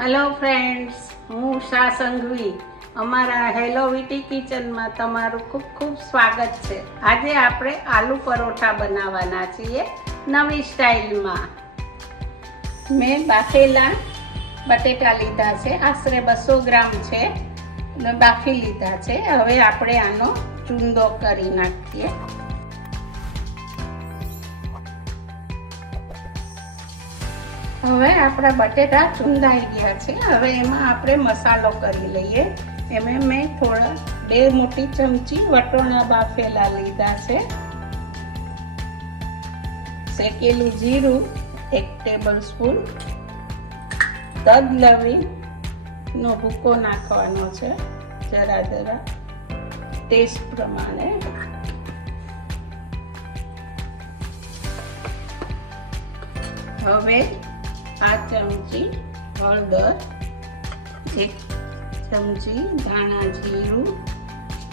Hello friends, હું ઉષા સંઘવી. અમારા hello વીટી કિચનમાં તમારું ખૂબ ખૂબ સ્વાગત છે. આજે આપણે આલુ પરોઠા બનાવવાના છીએ નવી સ્ટાઇલમાં. મેં બાફેલા બટેટા લીધા છે, આશરે 200 ગ્રામ છે, બાફી લીધા છે. હવે આપણે આનો ચૂંદો કરી નાખીએ. હવે આપણા બટેટા ચૂંદાઈ ગયા છે. હવે એમાં આપણે મસાલો કરી લઈએ. એમાં મેં થોડા 2 મોટી ચમચી વટોણા બાફેલા લીધા છે. શેકેલું જીરું 1 ટેબલ સ્પૂન, તજ લવિંગનો ભૂકો નાખવાનો છે, જરા જરા ટેસ્ટ પ્રમાણે. હવે આ ચમચી હળદર, 1 ચમચી ધાણા જીરું,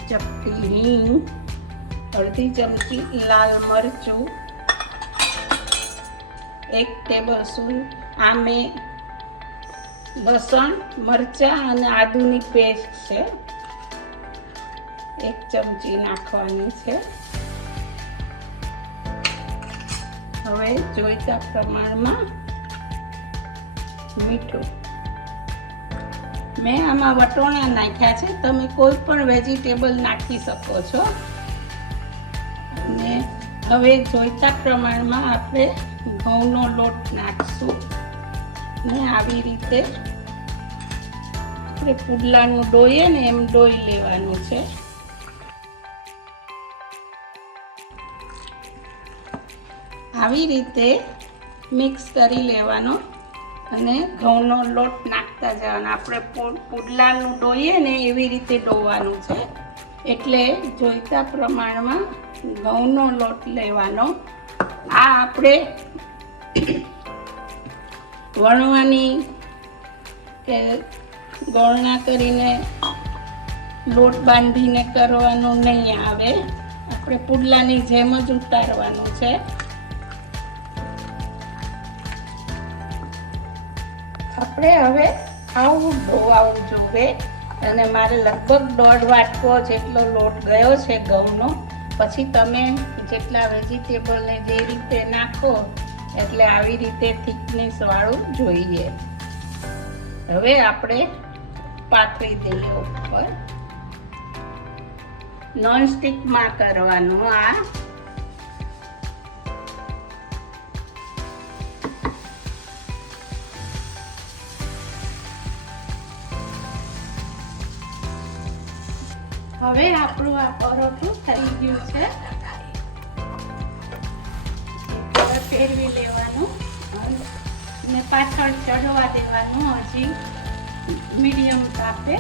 ચપટી હિંગ, અડધી ચમચી લાલ મરચું, 1 ટેબલ સ્પૂન આ મેં લસણ, મરચાં અને આદુની પેસ્ટ છે, 1 ચમચી નાખવાની છે. હવે જોઈતા પ્રમાણમાં મીઠું. મેં આમાં વટોણા નાખ્યા છે, તમે કોઈ પણ વેજીટેબલ નાખી શકો છો. અને હવે જોઈતા પ્રમાણમાં આપણે ઘઉંનો લોટ નાખશું ને આવી રીતે આપણે પુડલાનું ડોઈએ ને એમ ડોઈ લેવાનું છે. આવી રીતે મિક્સ કરી લેવાનો અને ઘઉંનો લોટ નાખતા જવાનો. આપણે પુડલાનું ડોઈએ ને એવી રીતે ડોવાનું છે, એટલે જોઈતા પ્રમાણમાં ઘઉંનો લોટ લેવાનો. આ આપણે વણવાની કે ગોળણા કરીને લોટ બાંધીને કરવાનું નહીં આવે. આપણે પુડલાની જેમ જ ઉતારવાનું છે. આપણે હવે આવું ધોવાવું જોઈએ અને મારે લગભગ 1.5 વાટકો જેટલો લોટ ગયો છે ઘઉંનો. પછી તમે જેટલા વેજીટેબલને જે રીતે નાખો એટલે આવી રીતે થિકનેસ વાળું જોઈએ. હવે આપણે પાથરી દઈએ ઉપર. નોનસ્ટિકમાં કરવાનું આ. હવે આપણું આ પરોઠું થઈ ગયું છે. ફેરવી લેવાનું અને પાછળ ચડવા દેવાનું, હજી મીડિયમ તાપે.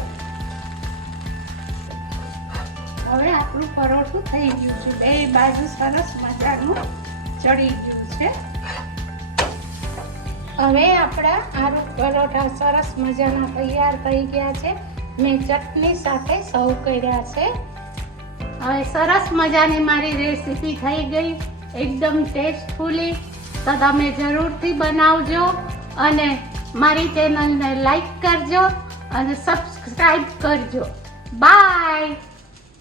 હવે આપણું પરોઠું થઈ ગયું છે, 2 બાજુ સરસ મજાનું ચડી ગયું છે. હવે આપણા આલુ પરોઠા સરસ મજાના તૈયાર થઈ ગયા છે. મેં ચટણી સાથે સર્વ કર્યા છે. હવે સરસ મજાની મારી રેસીપી થઈ ગઈ, એકદમ ટેસ્ટફુલી. તો તમે જરૂરથી બનાવજો અને મારી ચેનલને લાઈક કરજો અને સબસ્ક્રાઈબ કરજો. બાય.